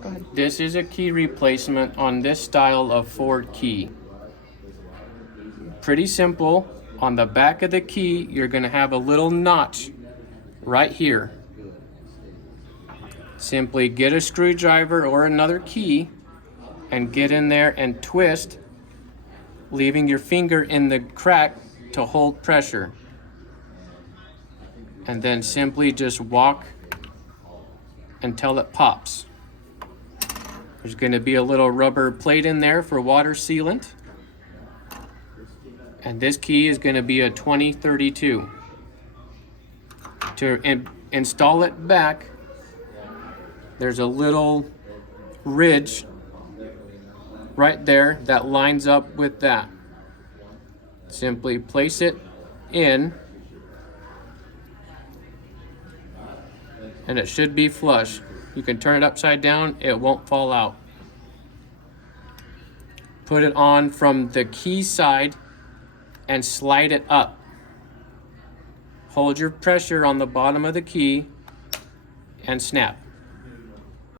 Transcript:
Go ahead. This is a key replacement on this style of Ford key. Pretty simple. On the back of the key, you're going to have a little notch right here. Simply get a screwdriver or another key and get in there and twist, leaving your finger in the crack to hold pressure. And then simply just walk until it pops. There's going to be a little rubber plate in there for water sealant. And this key is going to be a 2032. To install it back, there's a little ridge right there that lines up with that. Simply place it in, and it should be flush. You can turn it upside down, it won't fall out. Put it on from the key side and slide it up. Hold your pressure on the bottom of the key and snap.